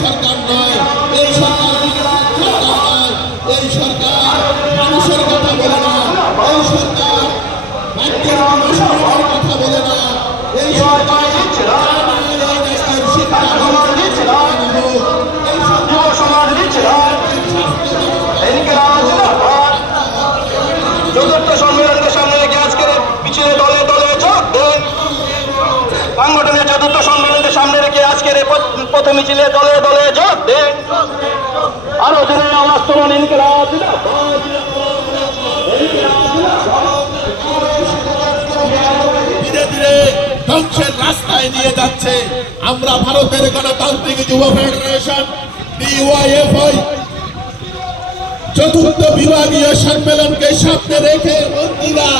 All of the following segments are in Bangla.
সরকার নয়, এই সরকার সরকার নয়, এই সরকার মানুষের কথা বলে না, এই সরকার রাজ্যের জনসাধারণের কথা বলে না, এই সরকার চতুর্থ সম্মেলনকে সামনে রেখে আজকের মিছিলে দলে দলে যোগ দেন। সাংগঠনের চতুর্থ সম্মেলনকে সামনে রেখে আজকের প্রথম মিছিলে দলে দলে যোগ দেন। আরো জোরে আওয়াজ তুলুন, ইনকিলাব জিন্দাবাদ। ধীরে ধীরে ধ্বংসের রাস্তায় নিয়ে যাচ্ছে। আমরা ভারতের গণতান্ত্রিক যুব ফেডারেশন ডিওয়াইএফআই চতুর্থ বিভাগীয় সম্মেলনকে সামনে রেখে মন্ত্রীরা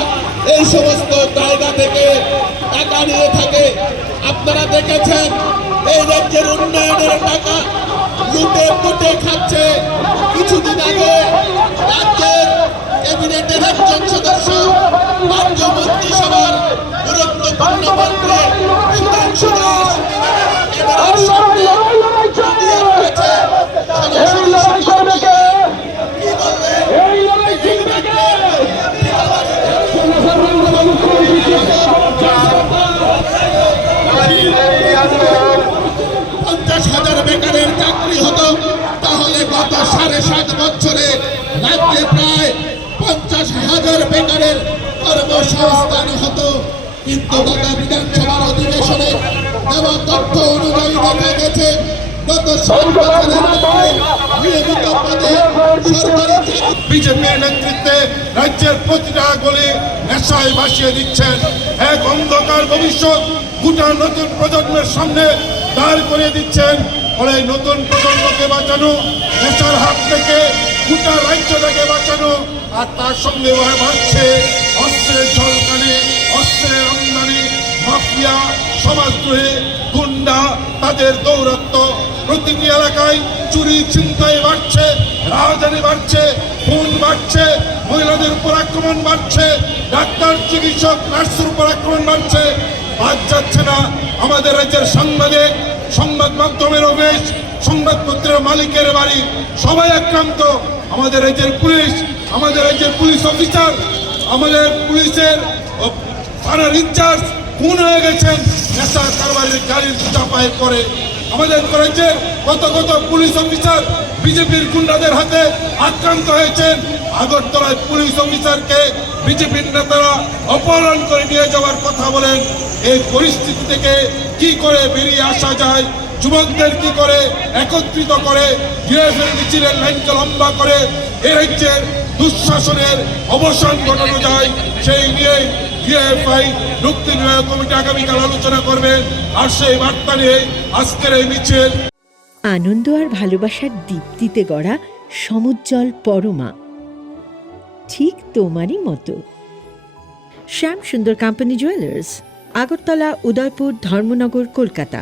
এই সমস্ত জায়গা থেকে টাকা নিয়ে থাকে। আপনারা দেখেছেন এই রাজ্যের উন্নয়নের টাকা লুটে পুটে খাচ্ছে। কিছুদিন আগে রাজ্যের ক্যাবিনেটের একজন সদস্য রাজ্য মন্ত্রিসভার গুরুত্বপূর্ণ মন্ত্রী সুধাংশু দাস ক্যামেরার সামনে দিয়ে রেখেছে। বেকারের চাকরি হতো, তাহলে গত 7.5 বছরে রাজ্যে প্রায় 50,000 বেকারের কর্মসংস্থান হতো। কিন্তু গত বিধানসভার অধিবেশনে দেওয়া তথ্য অনুযায়ী দেখা গেছে গত 7 বছরের নিয়মিত পদে সরকারি বিজেপির নেতৃত্বে রাজ্যের প্রতিটা গলি নেশায় ভাসিয়ে দিচ্ছেন। এক অন্ধকার ভবিষ্যৎ গোটা নতুন প্রজন্মের সামনে দাঁড় করিয়ে দিচ্ছেন। ফলে নতুন প্রজন্মকে বাঁচানো, নেশার হাত থেকে গোটা রাজ্যটাকে বাঁচানো, আর তার সঙ্গে বাড়ছে অস্ত্রের ঝলকানি, অস্ত্রের আমদানি, মাফিয়া, সমাজদ্রোহী, গুন্ডা, তাদের দৌরত্ব। প্রতিটি এলাকায় চুরি ছিনতাই বাড়ছে, রাজধানী বাড়ছে, খুন বাড়ছে, মহিলাদের উপর আক্রমণ বাড়ছে, ডাক্তার, চিকিৎসক, নার্সের উপর আক্রমণ বাড়ছে। বাদ যাচ্ছে না আমাদের রাজ্যের সাংবাদিক, সংবাদ মাধ্যমের অফিস, সংবাদপত্রের মালিকের বাড়ি, সবাই আক্রান্ত। আমাদের রাজ্যের পুলিশ, আমাদের রাজ্যের পুলিশ অফিসার, আমাদের পুলিশের থানার ইনচার্জ খুন হয়ে গেছেন নেশা কারবারের গাড়ির চাপায় পড়ে। আমাদের রাজ্যের কত কত পুলিশ অফিসার বিজেপির গুন্ডাদের হাতে আক্রান্ত হয়েছেন। আগরতলায় পুলিশ অফিসারকে বিজেপির নেতারা অপহরণ করে নিয়ে যাওয়ার কথা বলেন। এই পরিস্থিতি থেকে কি করে বেরিয়ে আসা যায়, যুবকদের কি করে একত্রিত করে ডিএফআই মিছিলের লাইনকে লম্বা করে এই রাজ্যের দুঃশাসনের অবসান ঘটানো যায়, সেই নিয়ে ডিএফআই মুক্তি নির্ণয় কমিটি আগামীকাল আলোচনা করবেন। আর সেই বার্তা নিয়ে আজকের এই মিছিল। আনন্দ আর ভালোবাসার দীপ্তিতে গড়া সমুজ্জ্বল পরমা, ঠিক তোমারই মতো। শ্যাম সুন্দর কোম্পানি জুয়েলার্স, আগরতলা, উদয়পুর, ধর্মনগর, কলকাতা।